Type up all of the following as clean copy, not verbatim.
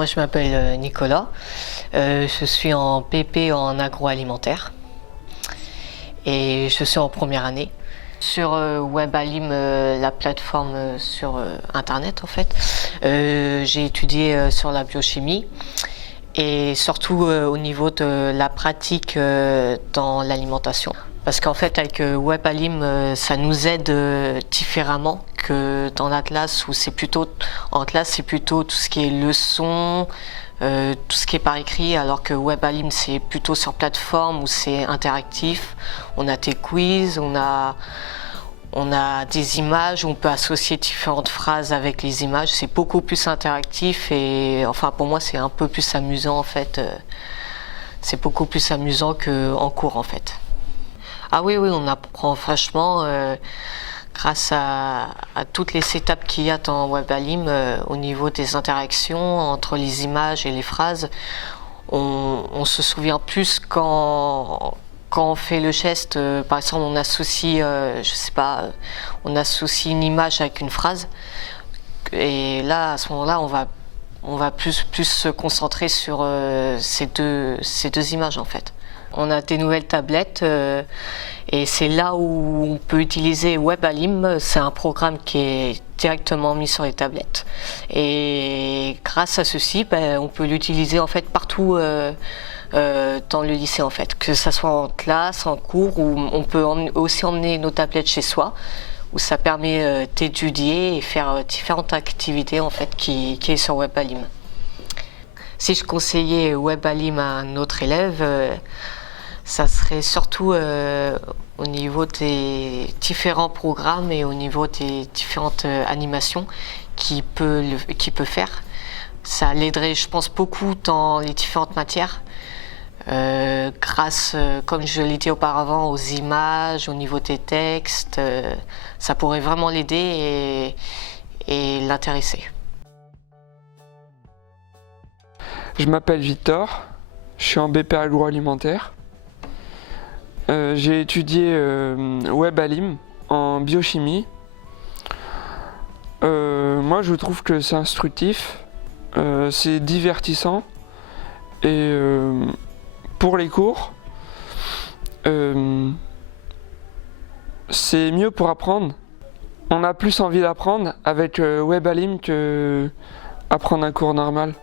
Moi, je m'appelle Nicolas, je suis en PP en agroalimentaire et je suis en première année. Sur WebAlim, la plateforme sur internet en fait, j'ai étudié sur la biochimie et surtout au niveau de la pratique dans l'alimentation. Parce qu'en fait avec WebAlim, ça nous aide différemment que dans la classe où en classe c'est plutôt tout ce qui est leçons, tout ce qui est par écrit, alors que WebAlim c'est plutôt sur plateforme où c'est interactif. On a des quiz, on a des images, on peut associer différentes phrases avec les images. C'est beaucoup plus interactif et enfin pour moi c'est un peu plus amusant en fait. C'est beaucoup plus amusant qu'en cours en fait. Ah oui, on apprend vachement grâce à toutes les étapes qu'il y a dans WebAlim au niveau des interactions entre les images et les phrases. On se souvient plus quand on fait le geste. Par exemple, on associe, je sais pas, on associe une image avec une phrase. Et là, à ce moment-là, on va plus se concentrer sur ces deux images en fait. On a des nouvelles tablettes et c'est là où on peut utiliser WebAlim. C'est un programme qui est directement mis sur les tablettes. Et grâce à ceci, on peut l'utiliser en fait partout dans le lycée en fait. Que ce soit en classe, en cours, ou on peut aussi emmener nos tablettes chez soi, où ça permet d'étudier et faire différentes activités en fait qui est sur WebAlim. Si je conseillais WebAlim à un autre élève, ça serait surtout au niveau des différents programmes et au niveau des différentes animations qu'il peut faire. Ça l'aiderait, je pense, beaucoup dans les différentes matières, grâce, comme je l'ai dit auparavant, aux images, au niveau des textes. Ça pourrait vraiment l'aider et l'intéresser. Je m'appelle Victor, je suis en BP agroalimentaire. J'ai étudié WebAlim en biochimie. Moi je trouve que c'est instructif, c'est divertissant et pour les cours, c'est mieux pour apprendre. On a plus envie d'apprendre avec WebAlim que apprendre un cours normal.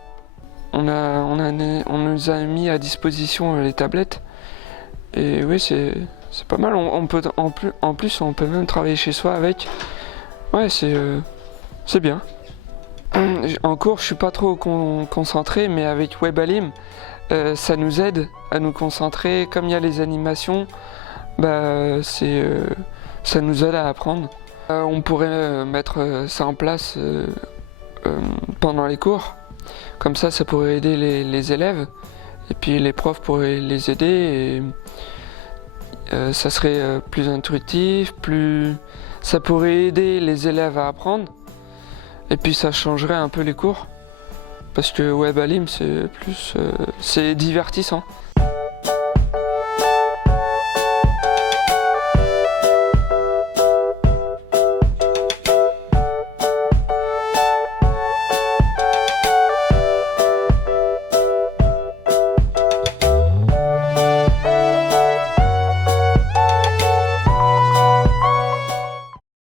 On nous a mis à disposition les tablettes. Et oui, c'est pas mal. En plus, on peut même travailler chez soi avec. Ouais, c'est bien. En cours, je suis pas trop concentré, mais avec WebAlim, ça nous aide à nous concentrer. Comme il y a les animations, ça nous aide à apprendre. On pourrait mettre ça en place pendant les cours. Comme ça pourrait aider les élèves. Et puis les profs pourraient les aider et ça serait plus intuitif, ça pourrait aider les élèves à apprendre et puis ça changerait un peu les cours parce que WebAlim c'est divertissant.